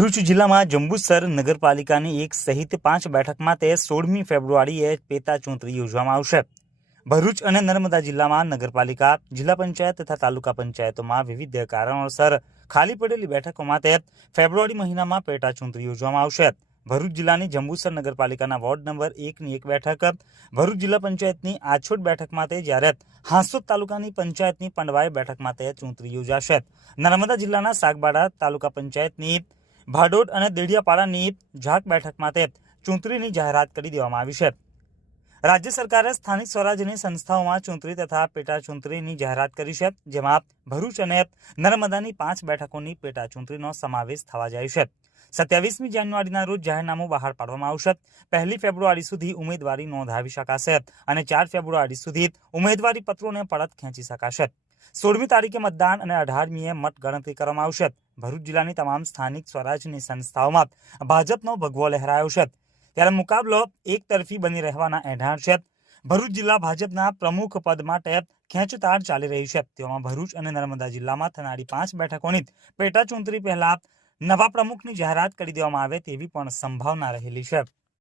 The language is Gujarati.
ભરૂચ જિલ્લામાં જંબુસર નગરપાલિકાની એક સહિત પાંચ બેઠક માટે સોળમી ફેબ્રુઆરીએ પેટા ચૂંટણી યોજવામાં આવશે. ભરૂચ અને નર્મદા જિલ્લામાં નગરપાલિકા, જિલ્લા પંચાયત તથા તાલુકા પંચાયતોમાં વિવિધ કારણોસર ખાલી પડેલી બેઠકો માટે ફેબ્રુઆરી મહિનામાં પેટા ચૂંટણી યોજવામાં આવશે. ભરૂચ જિલ્લાની જંબુસર નગરપાલિકાના વોર્ડ નંબર એકની એક બેઠક, ભરૂચ જિલ્લા પંચાયતની આછોટ બેઠક માટે જ્યારે હાંસોદ તાલુકાની પંચાયતની પંડવાઈ બેઠક માટે ચૂંટણી યોજાશે. નર્મદા જિલ્લાના સાગબાડા તાલુકા પંચાયતની ભાડોડ અને દેડિયાપાડાની ઝાક બેઠક માટે ચૂંટણીની જાહેરાત કરી દેવામાં આવી છે. રાજ્ય સરકારે સ્થાનિક સ્વરાજ્યની સંસ્થાઓમાં ચૂંટણી તથા પેટા ચૂંટણીની જાહેરાત કરી છે, જેમાં ભરૂચ અને નર્મદાની પાંચ બેઠકોની પેટા ચૂંટણીનો સમાવેશ થવા જાય છે. સત્યાવીસમી જાન્યુઆરીના રોજ જાહેરનામું બહાર પાડવામાં આવશે. પહેલી ફેબ્રુઆરી સુધી ઉમેદવારી નોંધાવી શકાશે અને ચાર ફેબ્રુઆરી સુધી ઉમેદવારી પત્રોને પરત ખેંચી શકાશે. સોળમી તારીખે મતદાન અને અઢારમીએ મત ગણતરી કરવામાં આવશે. ભરૂચ જિલ્લાની તમામ સ્થાનિક સ્વરાજ્યની સંસ્થાઓમાં ભાજપનો ભગવો લહેરાયો છે. ત્યારે મુકાબલો એક તરફી બની રહેવાના એઢાણ છે. ભરૂચ જિલ્લા ભાજપના પ્રમુખ પદ માટે ખેંચતાણ ચાલી રહી છે. તેવામાં ભરૂચ અને નર્મદા જિલ્લામાં થનારી પાંચ બેઠકોની પેટા ચૂંટણી પહેલા નવા પ્રમુખની જાહેરાત કરી દેવામાં આવે તેવી પણ સંભાવના રહેલી છે.